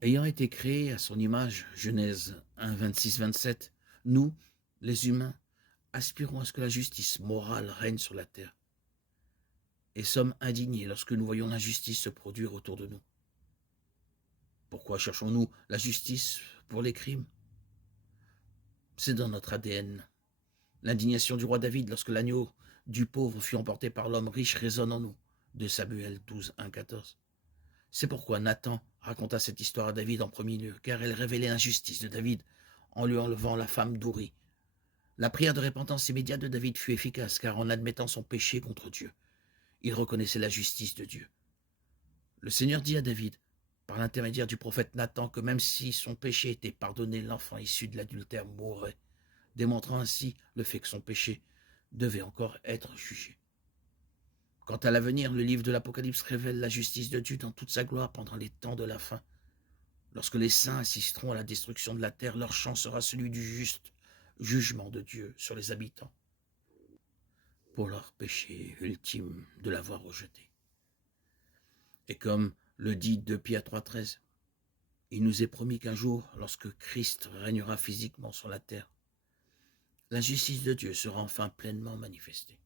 Ayant été créés à son image, Genèse 1, 26-27, nous, les humains, aspirons à ce que la justice morale règne sur la terre et sommes indignés lorsque nous voyons l'injustice se produire autour de nous. Pourquoi cherchons-nous la justice pour les crimes? C'est dans notre ADN. L'indignation du roi David lorsque l'agneau du pauvre fut emporté par l'homme riche résonne en nous, de Samuel 12, 1, 14. C'est pourquoi Nathan raconta cette histoire à David en premier lieu, car elle révélait l'injustice de David en lui enlevant la femme d'Uri. La prière de repentance immédiate de David fut efficace, car en admettant son péché contre Dieu, il reconnaissait la justice de Dieu. Le Seigneur dit à David, par l'intermédiaire du prophète Nathan, que même si son péché était pardonné, l'enfant issu de l'adultère mourrait, démontrant ainsi le fait que son péché devait encore être jugé. Quant à l'avenir, le livre de l'Apocalypse révèle la justice de Dieu dans toute sa gloire pendant les temps de la fin. Lorsque les saints assisteront à la destruction de la terre, leur chant sera celui du juste jugement de Dieu sur les habitants, pour leur péché ultime de l'avoir rejeté. Et comme le dit 2 Pierre 3,13, il nous est promis qu'un jour, lorsque Christ régnera physiquement sur la terre, la justice de Dieu sera enfin pleinement manifestée.